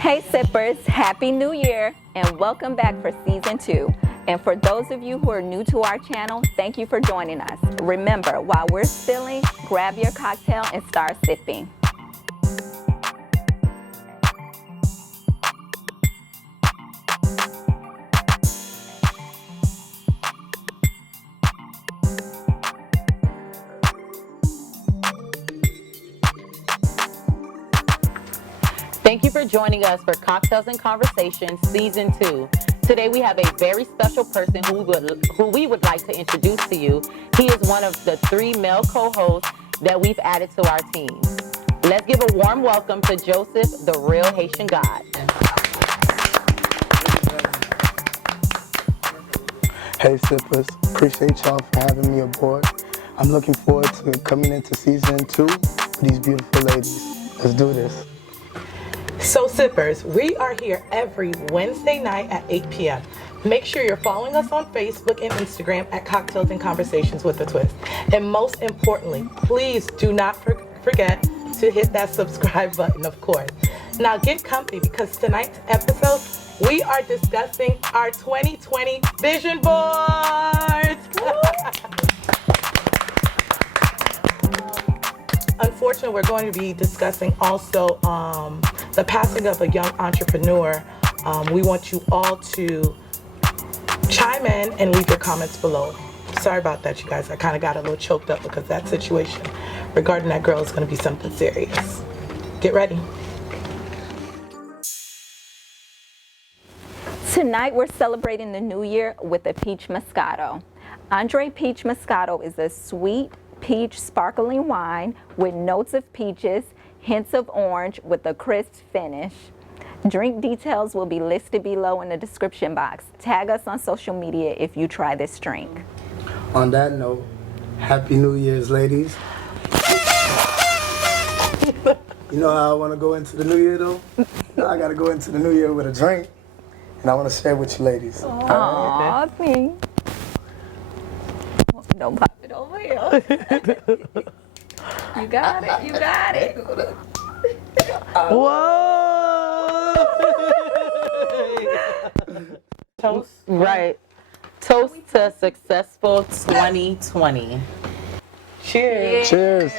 Hey sippers, Happy New Year and welcome back for season 2. And for those of you who are new to our channel, thank you for joining us. Remember, while we're spilling, grab your cocktail and start sipping. Thank you for joining us for Cocktails and Conversations Season 2. Today we have a very special person who we would like to introduce to you. He is one of the 3 male co-hosts that we've added to our team. Let's give a warm welcome to Joseph, the real Haitian God. Hey sippers, appreciate y'all for having me aboard. I'm looking forward to coming into season 2 with these beautiful ladies. Let's do this. So sippers, we are here every Wednesday night at 8 p.m. Make sure you're following us on Facebook and Instagram at Cocktails and Conversations with a Twist. And most importantly, please do not forget to hit that subscribe button, of course. Now get comfy because tonight's episode, we are discussing our 2020 vision boards. Unfortunately, we're going to be discussing also the passing of a young entrepreneur. We want you all to chime in and leave your comments below. Sorry about that, you guys. I kind of got a little choked up because that situation regarding that girl is going to be something serious. Get ready. Tonight we're celebrating the new year with a peach moscato. Andrea Peach Moscato is a sweet peach sparkling wine with notes of peaches, hints of orange with a crisp finish. Drink details will be listed below in the description box. Tag us on social media if you try this drink. On that note, Happy New Year's, ladies. You know how I want to go into the new year though? I got to go into the new year with a drink, and I want to share with you ladies. Aw, thanks. Don't pop it over here. You got it, you got it. Whoa! Toast. Right. Toast to a successful 2020. Cheers. Cheers.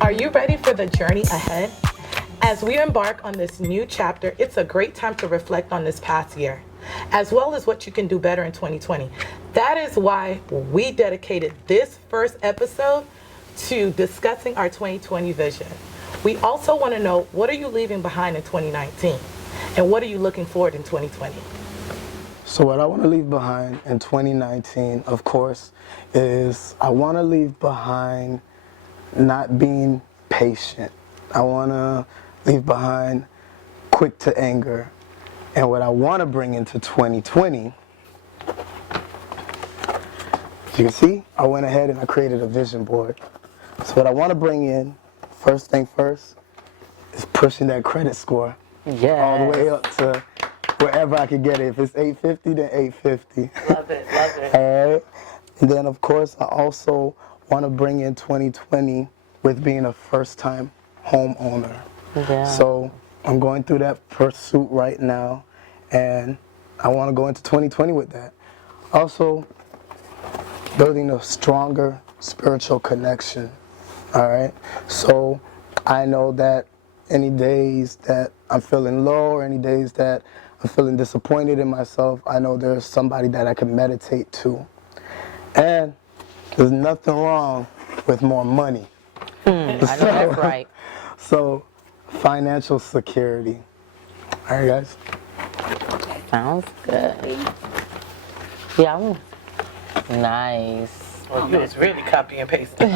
Are you ready for the journey ahead? As we embark on this new chapter, it's a great time to reflect on this past year, as well as what you can do better in 2020. That is why we dedicated this first episode to discussing our 2020 vision. We also want to know, what are you leaving behind in 2019? And what are you looking forward in 2020? So what I want to leave behind in 2019, of course, is I want to leave behind not being patient. I want to leave behind quick to anger. And what I want to bring into 2020, as you can see, I went ahead and I created a vision board. So what I want to bring in, first thing first, is pushing that credit score all the way up to wherever I could get it. If it's 850, then 850. Love it, love it. All right. And then, of course, I also want to bring in 2020 with being a first-time homeowner. Yeah. So I'm going through that pursuit right now, and I want to go into 2020 with that. Also, building a stronger spiritual connection. All right. So I know that any days that I'm feeling low or any days that I'm feeling disappointed in myself, I know there's somebody that I can meditate to. And there's nothing wrong with more money. I know that's right. So, financial security. All right, guys. Sounds good. Yeah. Nice. Well, you was really copy and pasting.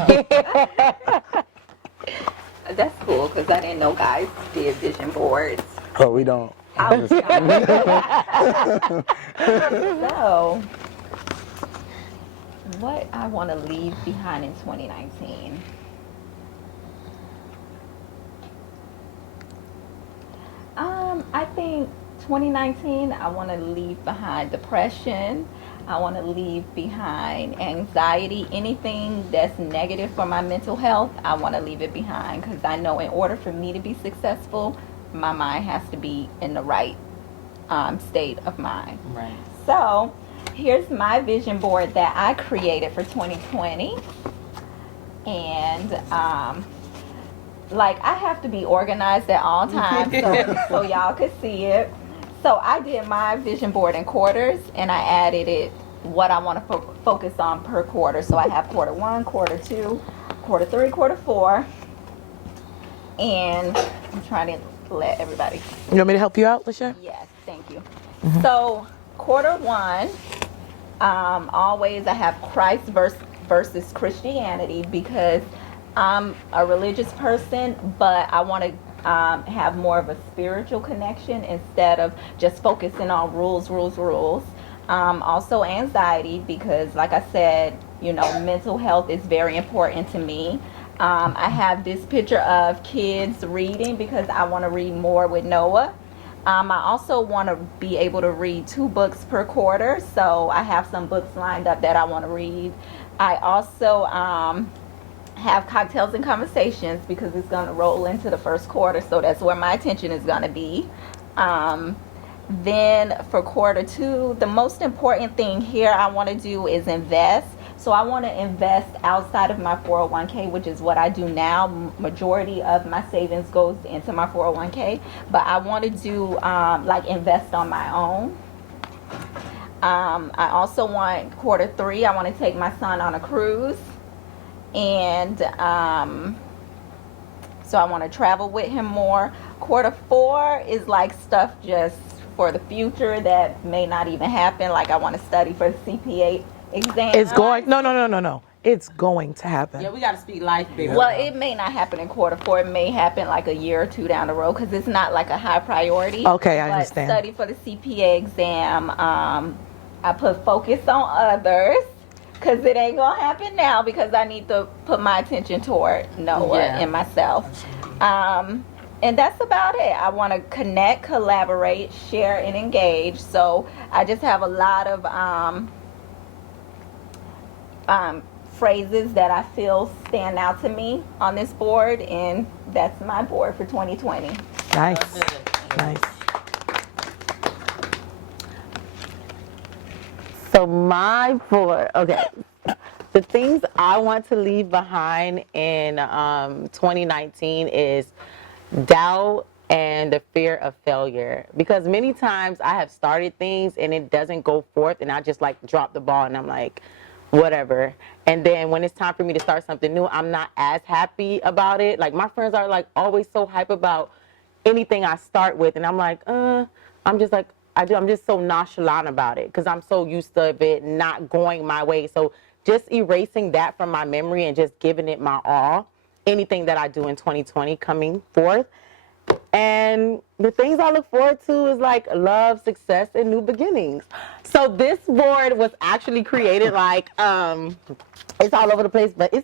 That's cool because I didn't know guys did vision boards. Oh, we don't. So, what I want to leave behind in 2019. I think 2019, I want to leave behind depression. I want to leave behind anxiety. Anything that's negative for my mental health, I want to leave it behind, because I know in order for me to be successful, my mind has to be in the right state of mind. Right. So here's my vision board that I created for 2020. And like, I have to be organized at all times so y'all could see it. So I did my vision board in quarters, and I added it what I want to focus on per quarter. So I have quarter 1, quarter 2, quarter 3, quarter 4, and I'm trying to let everybody. You want me to help you out, Lachey? Yes, thank you. So quarter 1, always I have Christ versus Christianity, because I'm a religious person, but I want to have more of a spiritual connection instead of just focusing on rules. Also anxiety, because like I said, mental health is very important to me. I have this picture of kids reading, because I want to read more with Noah. I also want to be able to read 2 books per quarter, so I have some books lined up that I want to read. I also have cocktails and conversations, because it's going to roll into the first quarter, so that's where my attention is going to be. Then for quarter 2, the most important thing here I want to do is invest. So I want to invest outside of my 401k, which is what I do now. Majority of my savings goes into my 401k, but I want to do like invest on my own. I also want quarter 3, I want to take my son on a cruise. And so I want to travel with him more. Quarter 4 is like stuff just for the future that may not even happen. Like, I want to study for the CPA exam. It's going, no. It's going to happen. Yeah, we got to speak life, baby. Well, it may not happen in quarter 4. It may happen like a year or 2 down the road, because it's not like a high priority. Okay, I understand. Study for the CPA exam. I put focus on others, because it ain't going to happen now, because I need to put my attention toward Noah and myself. And that's about it. I want to connect, collaborate, share, and engage. So I just have a lot of phrases that I feel stand out to me on this board, and that's my board for 2020. Nice. Nice. So my board, okay. The things I want to leave behind in 2019 is doubt and the fear of failure. Because many times I have started things and it doesn't go forth, and I just like drop the ball and I'm like, whatever. And then when it's time for me to start something new, I'm not as happy about it. Like, my friends are like always so hype about anything I start with, and I'm like, I'm just like, I'm just so nonchalant about it, because I'm so used to it not going my way. So just erasing that from my memory and just giving it my all, anything that I do in 2020 coming forth. And the things I look forward to is like love, success, and new beginnings. So this board was actually created like, it's all over the place, but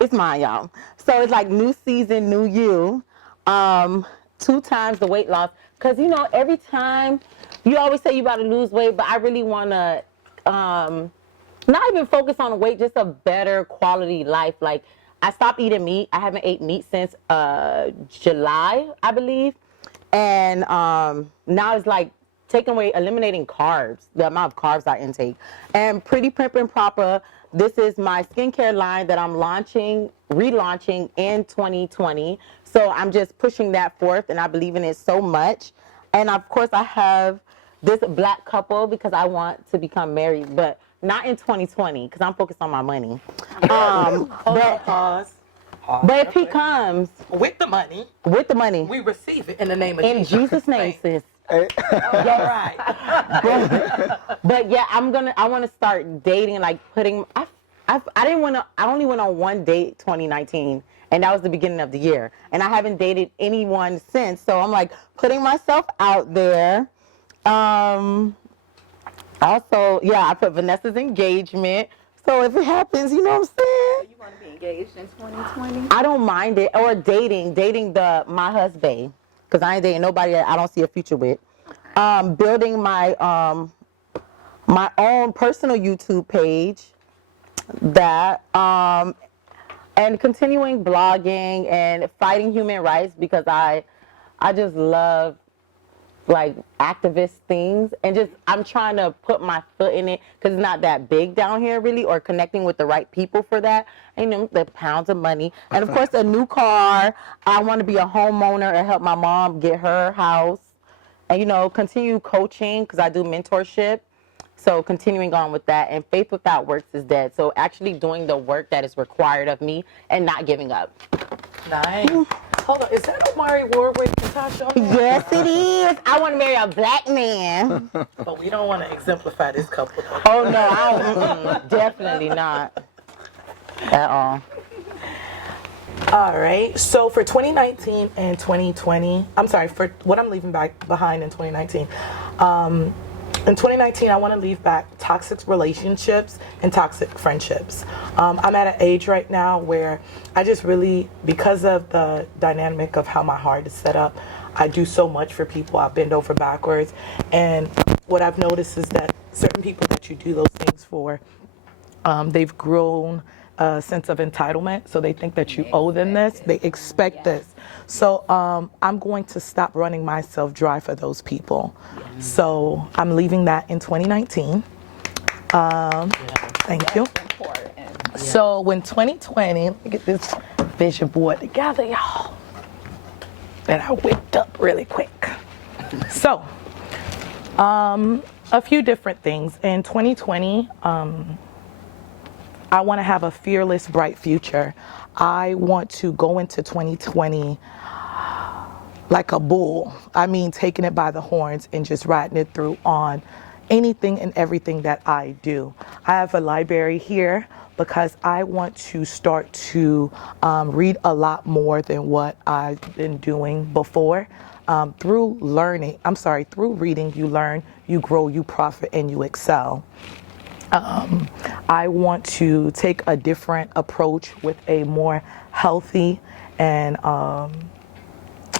it's mine, y'all. So it's like new season, new you, 2 times the weight loss. Because, every time you always say you about to lose weight, but I really want to not even focus on the weight, just a better quality life. Like, I stopped eating meat. I haven't ate meat since July, I believe. And now it's like eliminating carbs, the amount of carbs I intake. And Pretty Pimp and Proper, this is my skincare line that I'm relaunching in 2020. So I'm just pushing that forth, and I believe in it so much. And of course, I have this black couple because I want to become married, but not in 2020, because I'm focused on my money. Pause. But if he comes With the money, we receive it in the name of in Jesus' name, sis. All right. But yeah, I want to start dating, like I only went on one date 2019, and that was the beginning of the year. And I haven't dated anyone since. So I'm like putting myself out there. Also, yeah, I put Vanessa's engagement. So if it happens, you know what I'm saying? You want to be engaged in 2020? I don't mind it. Or dating my husband. Because I ain't dating nobody that I don't see a future with. building my own personal YouTube page, that and continuing blogging and fighting human rights, because I just love like activist things, and just I'm trying to put my foot in it because it's not that big down here really, or connecting with the right people for that. And, you know, the pounds of money, and of course a new car. I want to be a homeowner and help my mom get her house, and, you know, continue coaching because I do mentorship. So continuing on with that, and faith without works is dead. So actually doing the work that is required of me and not giving up. Nice. Hold on, is that Omari Warwick and Tasha? Yes, it is. I want to marry a black man. But we don't want to exemplify this couple. Oh no, I don't. Definitely not at all. All right. So for 2019 and 2020, I'm sorry, for what I'm leaving behind in 2019. In 2019, I want to leave back toxic relationships and toxic friendships. I'm at an age right now where I just really, because of the dynamic of how my heart is set up, I do so much for people. I bend over backwards. And what I've noticed is that certain people that you do those things for, they've grown a sense of entitlement. So they think that you owe them this. They expect this. So I'm going to stop running myself dry for those people. So I'm leaving that in 2019. Thank you. So when 2020, let me get this vision board together, y'all, that I whipped up really quick. So a few different things. In 2020, I want to have a fearless, bright future. I want to go into 2020 like a bull. I mean, taking it by the horns and just riding it through on anything and everything that I do. I have a library here because I want to start to read a lot more than what I've been doing before. Through reading, you learn, you grow, you profit, and you excel. I want to take a different approach with a more healthy and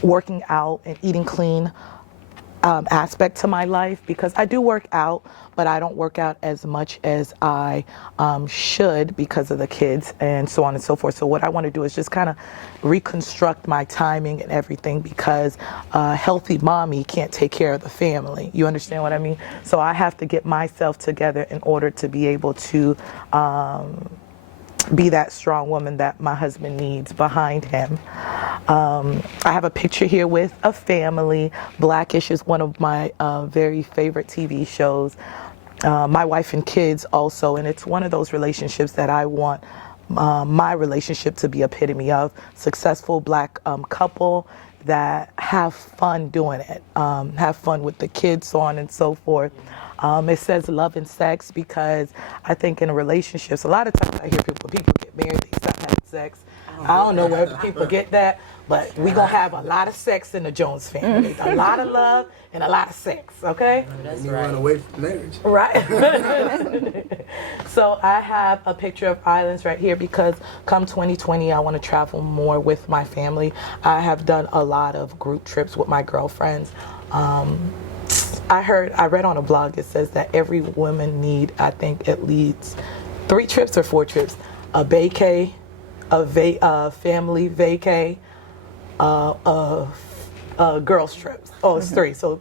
working out and eating clean aspect to my life, because I do work out, but I don't work out as much as I should because of the kids and so on and so forth. So what I want to do is just kind of reconstruct my timing and everything, because a healthy mommy can't take care of the family. You understand what I mean? So I have to get myself together in order to be able to be that strong woman that my husband needs behind him. I have a picture here with a family. Blackish is one of my very favorite TV shows. My wife and kids also, and it's one of those relationships that I want my relationship to be epitome of. Successful black couple that have fun doing it, have fun with the kids, so on and so forth. It says love and sex, because I think in relationships, a lot of times I hear people get married, they stop having sex. I don't know where people get that, but we gonna have a lot of sex in the Jones family. A lot of love and a lot of sex, okay? That's right. Run away from marriage. Right. So I have a picture of islands right here because come 2020, I want to travel more with my family. I have done a lot of group trips with my girlfriends. I read on a blog, it says that every woman need, I think, at least 3 trips or 4 trips. A vacay, a family vacay, girls trips. Oh, it's 3. So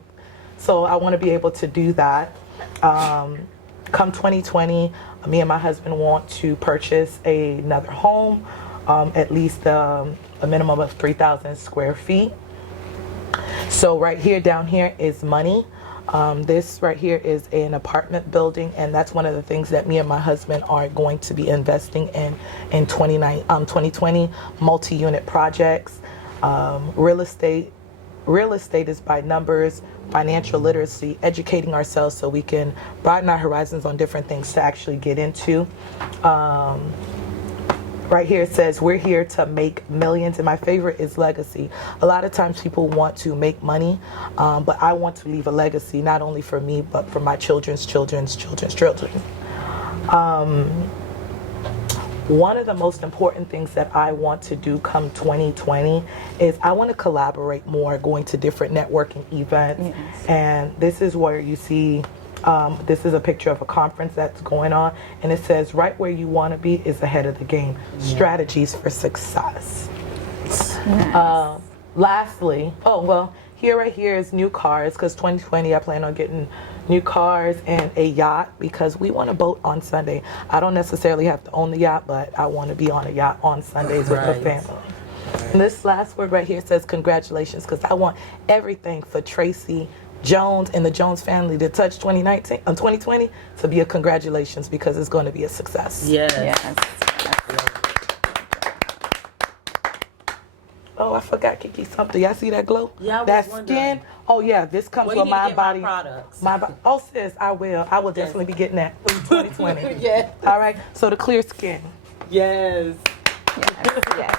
I want to be able to do that. Come 2020, me and my husband want to purchase another home, at least a minimum of 3,000 square feet. So right here, down here is money. This right here is an apartment building, and that's one of the things that me and my husband are going to be investing in 2020, multi-unit projects, real estate. Real estate is by numbers, financial literacy, educating ourselves so we can broaden our horizons on different things to actually get into. Right here it says, we're here to make millions, and my favorite is legacy. A lot of times people want to make money, but I want to leave a legacy, not only for me, but for my children's children's children's children. one of the most important things that I want to do come 2020 is I want to collaborate more, going to different networking events. Yes. And this is where you see, this is a picture of a conference that's going on, and it says right where you want to be is ahead of the game. Strategies for success. Nice. Lastly, right here is new cars, because 2020 I plan on getting new cars and a yacht, because we want to boat on Sunday. I don't necessarily have to own the yacht, but I want to be on a yacht on Sundays with the family. And this last word right here says congratulations, because I want everything for Tracy Jones and the Jones family to touch 2020 to be a congratulations, because it's going to be a success. Yes. Yes. Oh, I forgot, Kiki, something. Y'all see that glow? Yeah, I was that wondering. skin. Oh yeah, this comes Well, with you need to my get body. my products. Oh sis, I will. I will definitely be getting that in 2020. Yes. All right. So the clear skin. Yes. Yes.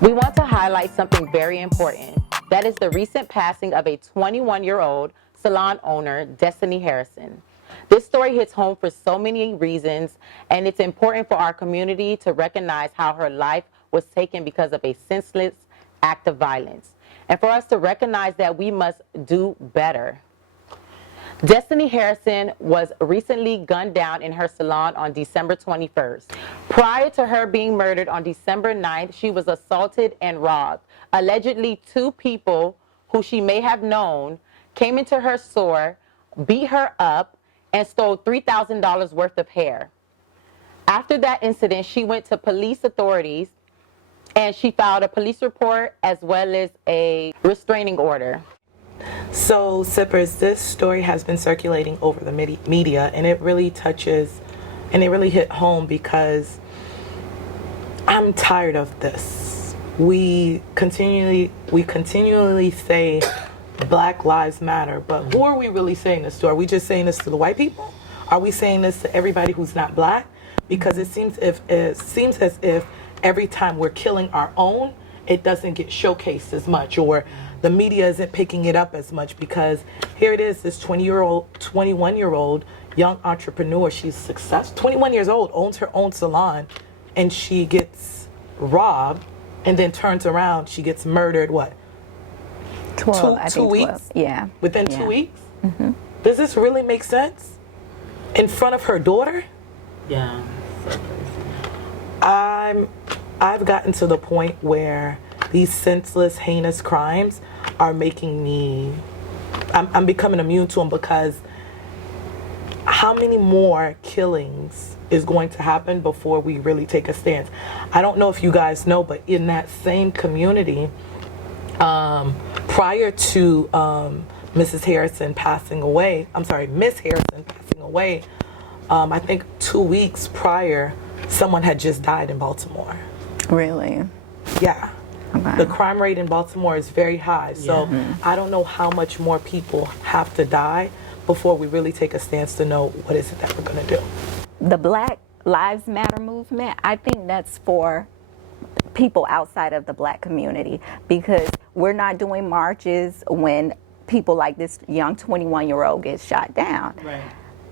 We want to highlight something very important. That is the recent passing of a 21-year-old salon owner, Destiny Harrison. This story hits home for so many reasons, and it's important for our community to recognize how her life was taken because of a senseless act of violence, and for us to recognize that we must do better. Destiny Harrison was recently gunned down in her salon on December 21st. Prior to her being murdered on December 9th, she was assaulted and robbed. Allegedly, 2 people who she may have known came into her store, beat her up, and stole $3,000 worth of hair. After that incident, she went to police authorities and she filed a police report as well as a restraining order. So sippers, this story has been circulating over the media, and it really touches, and it really hit home, because I'm tired of this. We continually say Black Lives Matter, but who are we really saying this to? Are we just saying this to the white people? Are we saying this to everybody who's not black? Because it seems as if every time we're killing our own, it doesn't get showcased as much, or the media isn't picking it up as much, because here it is, this 21-year-old young entrepreneur. She's successful, 21 years old, owns her own salon, and she gets robbed, and then turns around, she gets murdered, what? 12, I think 2 weeks? 12. Yeah. Within Yeah. 2 weeks? Does this really make sense? In front of her daughter? Yeah. So crazy. I've gotten to the point where these senseless, heinous crimes are making me, I'm becoming immune to them, because how many more killings is going to happen before we really take a stance? I don't know if you guys know, but in that same community, prior to Miss Harrison passing away, I think 2 weeks prior, someone had just died in Baltimore. Really? Yeah. Okay. The crime rate in Baltimore is very high. So I don't know how much more people have to die before we really take a stance to know what is it that we're going to do. The Black Lives Matter movement, I think that's for people outside of the black community, because we're not doing marches when people like this young 21-year-old gets shot down. Right.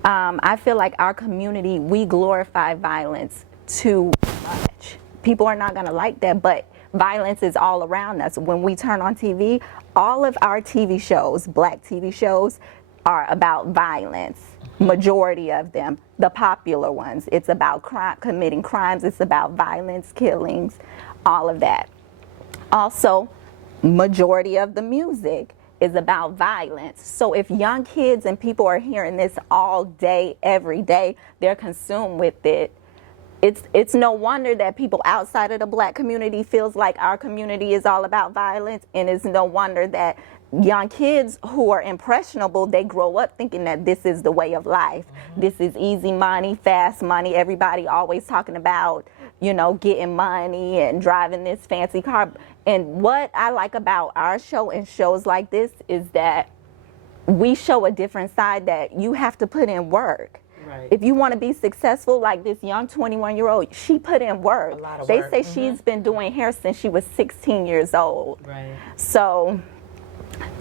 I feel like our community, we glorify violence too much. People are not going to like that, but violence is all around us. When we turn on TV, all of our TV shows, black TV shows, are about violence. Majority of them, the popular ones, it's about committing crimes, it's about violence, killings, all of that. Also, majority of the music is about violence. So if young kids and people are hearing this all day, every day, they're consumed with it. It's no wonder that people outside of the black community feels like our community is all about violence, and it's no wonder that young kids who are impressionable, they grow up thinking that this is the way of life. This is easy money, fast money. Everybody always talking about, you know, getting money and driving this fancy car. And what I like about our show and shows like this is that we show a different side, that you have to put in work. Right. If you want to be successful, like this young 21-year-old, she put in work. A lot of they work. say she's been doing hair since she was 16 years old. Right. So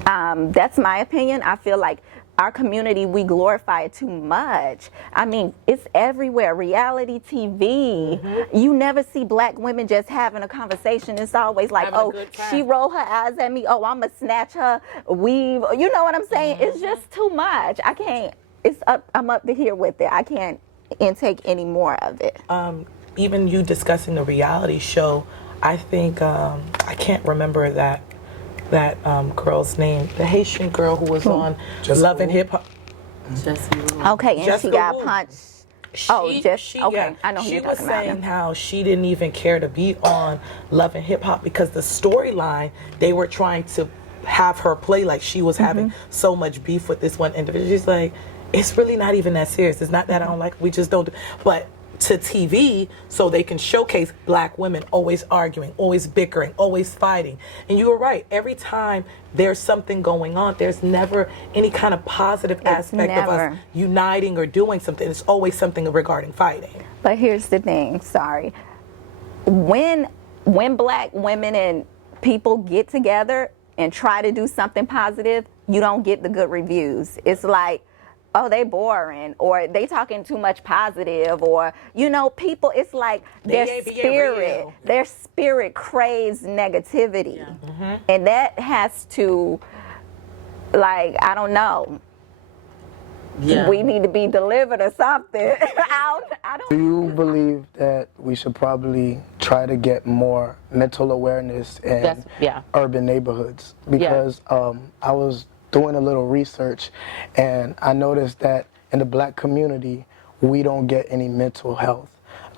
that's my opinion. I feel like our community, we glorify it too much. I mean, it's everywhere. Reality TV. You never see black women just having a conversation. It's always like, Having a oh, good time. she rolled her eyes at me. Oh, I'm going to snatch her weave. You know what I'm saying? It's just too much. I can't. I'm up to here with it. I can't intake any more of it. Even you discussing the reality show, I think, I can't remember that girl's name, the Haitian girl who was on Love and Hip Hop. Okay, and Jessica she got Wu. punched. Okay. I know who She you're was talking about saying now. how she didn't even care to be on Love and Hip Hop because the storyline, they were trying to have her play like she was having so much beef with this one individual. She's like, it's really not even that serious. It's not that I don't like, we just don't. But to TV, so they can showcase black women always arguing, always bickering, always fighting. And you were right. Every time there's something going on, there's never any kind of positive aspect of never. us uniting or doing something. It's always something regarding fighting. But here's the thing, sorry. When black women and people get together and try to do something positive, you don't get the good reviews. It's like, oh, they boring, or they talking too much positive, or, you know, people, it's like their ain't being real. spirit craves negativity. And that has to, like, I don't know. Yeah. We need to be delivered or something. I Do don't. you believe that we should probably try to get more mental awareness in Yeah. urban neighborhoods? Because I was doing a little research, and I noticed that in the black community, we don't get any mental health.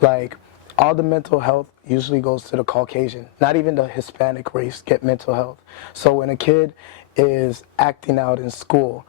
Like, all the mental health usually goes to the Caucasian. Not even the Hispanic race get mental health. So when a kid is acting out in school,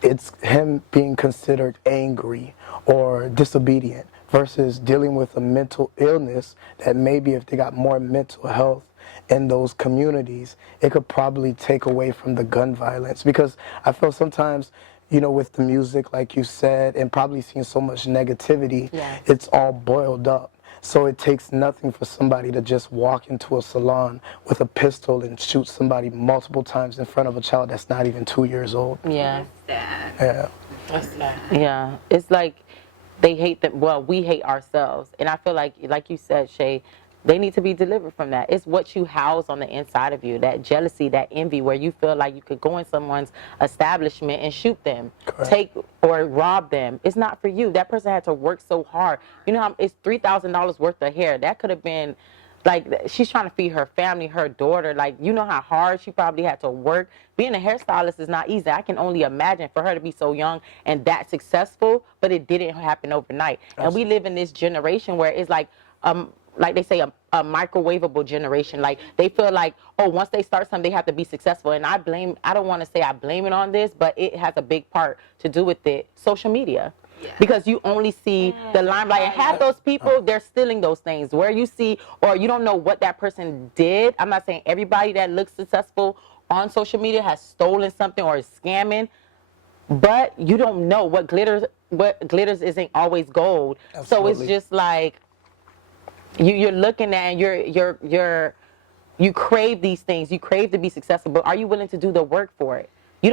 it's him being considered angry or disobedient versus dealing with a mental illness that maybe if they got more mental health in those communities, it could probably take away from the gun violence. Because I feel sometimes, you know, with the music, like you said, and probably seeing so much negativity, it's all boiled up. So it takes nothing for somebody to just walk into a salon with a pistol and shoot somebody multiple times in front of a child that's not even 2 years old. Yeah. Yeah. That's sad. Yeah. It's like they hate them. Well, we hate ourselves. And I feel like you said, Shay, they need to be delivered from that. It's what you house on the inside of you, that jealousy, that envy, where you feel like you could go in someone's establishment and shoot them, take or rob them. It's not for you. That person had to work so hard. You know how it's $3,000 worth of hair. That could have been, like, she's trying to feed her family, her daughter. Like, you know how hard she probably had to work. Being a hairstylist is not easy. I can only imagine for her to be so young and that successful, but it didn't happen overnight. And we live in this generation where it's like they say, a microwavable generation. Like, they feel like, oh, once they start something, they have to be successful. And I don't want to say I blame it on this, but it has a big part to do with it, social media. Because you only see the limelight, and half those people, they're stealing those things. Where you see, or you don't know what that person did. I'm not saying everybody that looks successful on social media has stolen something or is scamming, but you don't know what glitters isn't always gold. Absolutely. So it's just like you're looking at, and you crave these things. You crave to be successful, but are you willing to do the work for it? You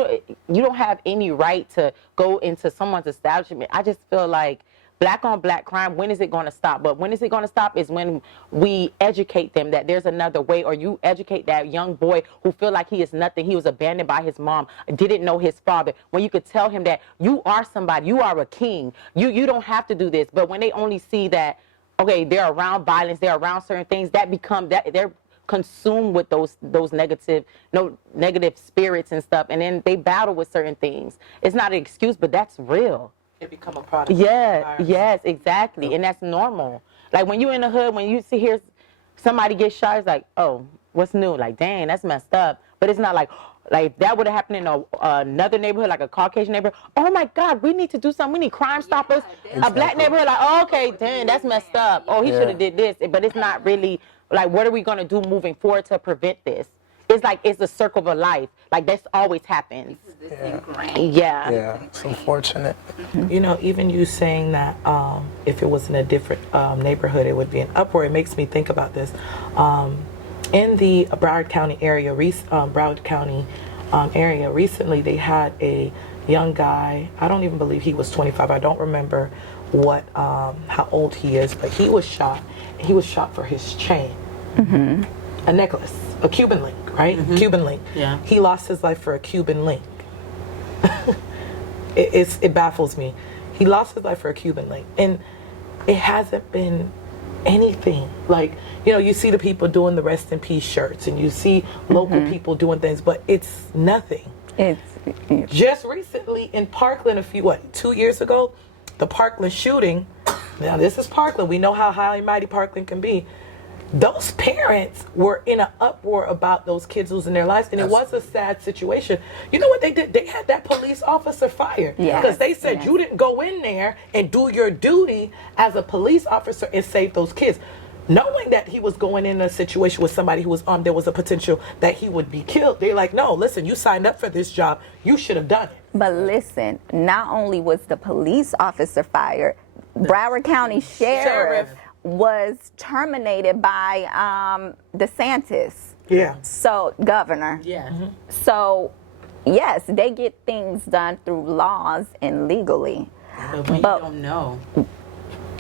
don't have any right to go into someone's establishment. I just feel like black on black crime, when is it going to stop? But when is it going to stop is when we educate them that there's another way, or you educate that young boy who feel like he is nothing. He was abandoned by his mom, didn't know his father. When you could tell him that you are somebody, you are a king. You don't have to do this. But when they only see that, okay, they're around violence, they're around certain things, that become that they're consumed with those negative spirits and stuff, and then they battle with certain things. It's not an excuse, but that's real. It become a product. Yes, exactly, and that's normal. Like when you in the hood, when you see here somebody get shot, it's like, oh, what's new? Like, dang, that's messed up. But it's not like that would have happened in another neighborhood, like a Caucasian neighborhood. Oh my God, we need to do something. We need Crime Stoppers. A black neighborhood, like, oh, okay, dang, that's messed up. Oh, he should have did this. But it's not really like, what are we gonna do moving forward to prevent this? It's like it's a circle of a life. Like, this always happens. Yeah, it's unfortunate. You know, even you saying that if it was in a different neighborhood, it would be an uproar. It makes me think about this. In the Broward County area, recently they had a young guy. I don't even believe he was 25. I don't remember how old he is, but he was shot. He was shot for his chain, a necklace, a Cuban link, right? Cuban link. Yeah. He lost his life for a Cuban link. It baffles me. He lost his life for a Cuban link, and it hasn't been anything. Like, you know, you see the people doing the rest in peace shirts, and you see local people doing things, but it's nothing. Just recently in Parkland, 2 years ago, the Parkland shooting. Now this is Parkland. We know how high and mighty Parkland can be. Those parents were in an uproar about those kids losing their lives, and it was a sad situation. You know what they did? They had that police officer fired because they said you didn't go in there and do your duty as a police officer and save those kids. Knowing that he was going in a situation with somebody who was armed, there was a potential that he would be killed. They're like, no, listen, you signed up for this job. You should have done it. But listen, not only was the police officer fired, Broward County Sheriff was terminated by DeSantis. Yeah. So, governor. Yeah. So, yes, they get things done through laws and legally. But when you don't know.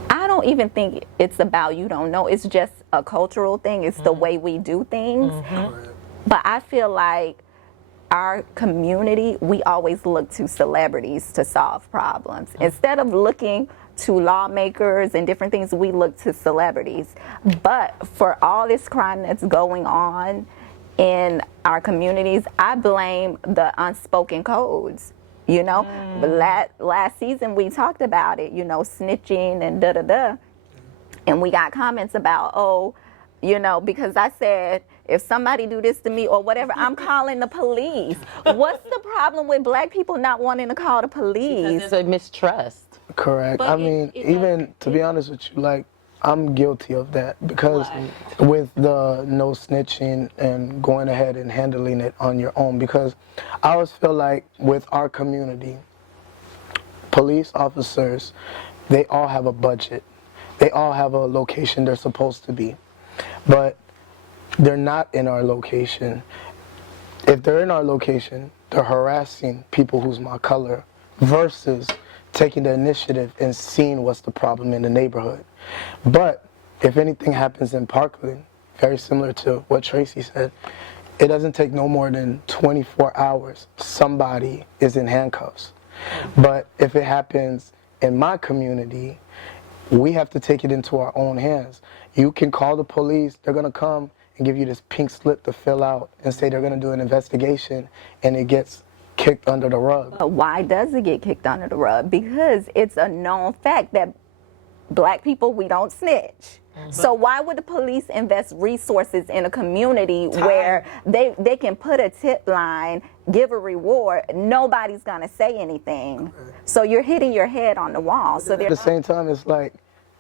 I don't even think it's about you don't know. It's just a cultural thing. It's the way we do things. But I feel like our community, we always look to celebrities to solve problems. Instead of looking to lawmakers and different things, we look to celebrities. But for all this crime that's going on in our communities, I blame the unspoken codes. You know, last season we talked about it, you know, snitching and da-da-da. And we got comments about, oh, you know, because I said, if somebody do this to me or whatever, I'm calling the police. What's the problem with black people not wanting to call the police? Because there's a mistrust. Correct. But I mean, even to be honest with you, like, I'm guilty of that because with the no snitching and going ahead and handling it on your own, because I always feel like with our community, police officers, they all have a budget. They all have a location they're supposed to be, but they're not in our location. If they're in our location, they're harassing people who's my color versus taking the initiative and seeing what's the problem in the neighborhood. But if anything happens in Parkland, very similar to what Tracy said, it doesn't take no more than 24 hours. Somebody is in handcuffs. But if it happens in my community, we have to take it into our own hands. You can call the police, they're gonna come and give you this pink slip to fill out and say they're gonna do an investigation, and it gets kicked under the rug. But why does it get kicked under the rug? Because it's a known fact that black people, we don't snitch. So why would the police invest resources in a community where they can put a tip line, give a reward, nobody's gonna say anything? So you're hitting your head on the wall. So At the same time, it's like,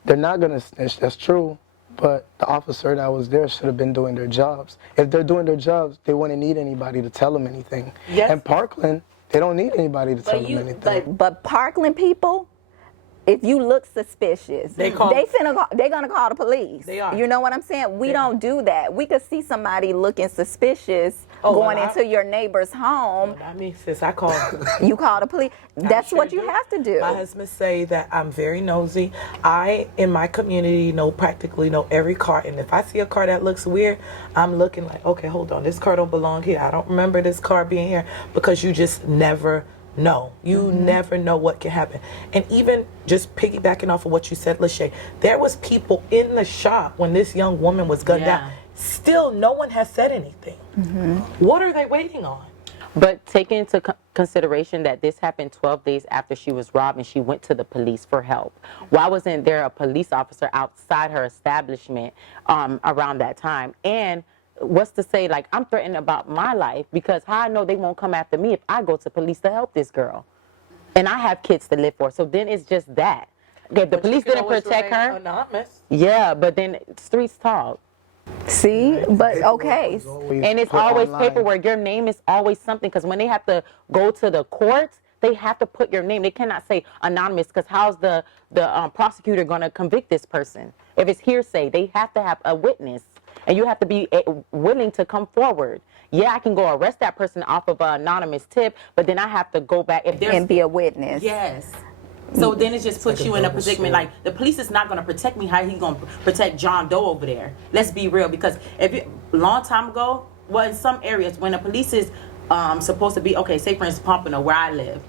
they're not gonna snitch, that's true, but the officer that was there should have been doing their jobs. If they're doing their jobs, they wouldn't need anybody to tell them anything. Yes. And Parkland, they don't need anybody to tell them anything. But Parkland people, if you look suspicious, they're gonna call the police. They are. You know what I'm saying? We don't do that. We could see somebody looking suspicious going into your neighbor's home. I mean, sis, I call. You call the police. That's what you have to do. My husband say that I'm very nosy. I, in my community, practically know every car, and if I see a car that looks weird, I'm looking like, okay, hold on, this car don't belong here. I don't remember this car being here, because you just never know. You never know what can happen. And even just piggybacking off of what you said, Lachey, there was people in the shop when this young woman was gunned down. Still, no one has said anything. What are they waiting on? But taking into consideration that this happened 12 days after she was robbed and she went to the police for help, why wasn't there a police officer outside her establishment around that time? And what's to say, like, I'm threatened about my life, because how I know they won't come after me if I go to police to help this girl? And I have kids to live for, so then it's just that. If the police didn't protect her, anonymous. yeah, but then streets talk. See, but okay. And it's always paperwork. Your name is always something, because when they have to go to the courts, they have to put your name. They cannot say anonymous, because how's the prosecutor going to convict this person? If it's hearsay, they have to have a witness, and you have to be willing to come forward. yeah, I can go arrest that person off of an anonymous tip, but then I have to go back if there's And be a witness. Yes. So then it just puts you in a predicament. Like, the police is not going to protect me. How he going to protect John Doe over there? Let's be real. Because long time ago, well, in some areas, when the police is supposed to be, okay, say for instance, Pompano, where I live.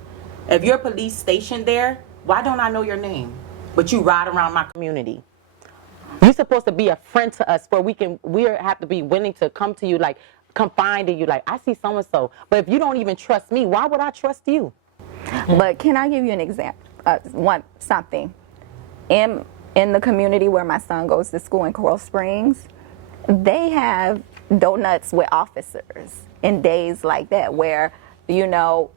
If you're police stationed there, why don't I know your name? But you ride around my community. you're supposed to be a friend to us where we have to be willing to come to you, like, confide in you, like, I see so-and-so. But if you don't even trust me, why would I trust you? But can I give you an example? Something. In the community where my son goes to school in Coral Springs, they have donuts with officers and days like that where, you know,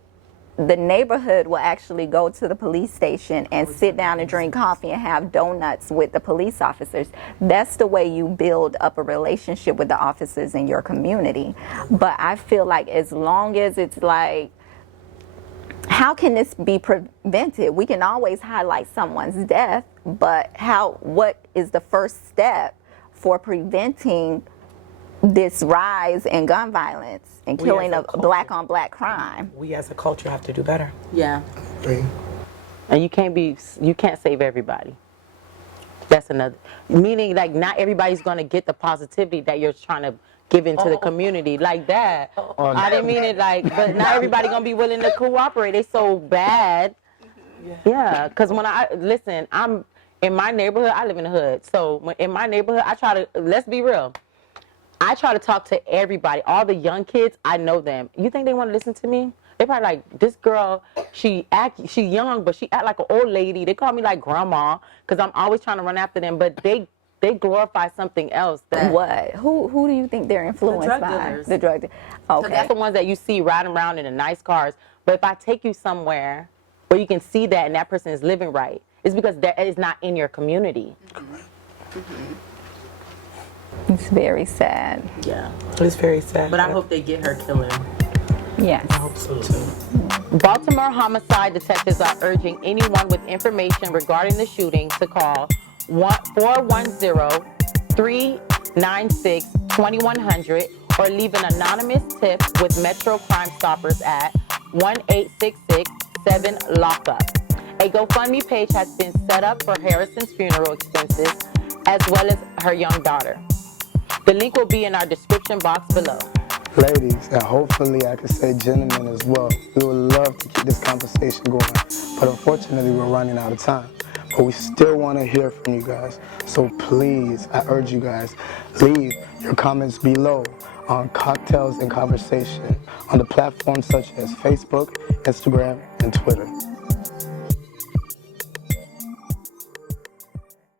the neighborhood will actually go to the police station and sit down and drink coffee and have donuts with the police officers. That's the way you build up a relationship with the officers in your community. But I feel like as long as it's like, how can this be prevented? We can always highlight someone's death, but what is the first step for preventing this rise in gun violence and killing of black on black crime? We as a culture have to do better. Yeah. And you can't save everybody. That's another, meaning like not everybody's going to get the positivity that you're trying to give into the community like that. I didn't mean it like, but not everybody going to be willing to cooperate. They so bad. Yeah, because when I'm in my neighborhood, I live in the hood. So in my neighborhood, I try to, let's be real, I try to talk to everybody. All the young kids, I know them. You think they want to listen to me? They probably like, this girl, she young, but she act like an old lady. They call me like grandma because I'm always trying to run after them, but they glorify something else. What? Who do you think they're influenced drug by? dealers. The drug dealers. Okay. That's the ones that you see riding around in the nice cars. But if I take you somewhere where you can see that and that person is living right, it's because that is not in your community. It's very sad. Yeah. It's very sad. But I hope they get her killer. Yes. I hope so too. Baltimore homicide detectives are urging anyone with information regarding the shooting to call 410-396-2100 or leave an anonymous tip with Metro Crime Stoppers at 1-866-7-LOCK-UP. A GoFundMe page has been set up for Harrison's funeral expenses as well as her young daughter. The link will be in our description box below. Ladies, and hopefully I can say gentlemen as well. We would love to keep this conversation going, but unfortunately we're running out of time. But we still want to hear from you guys. So please, I urge you guys, leave your comments below on Cocktails and Conversation on the platforms such as Facebook, Instagram, and Twitter.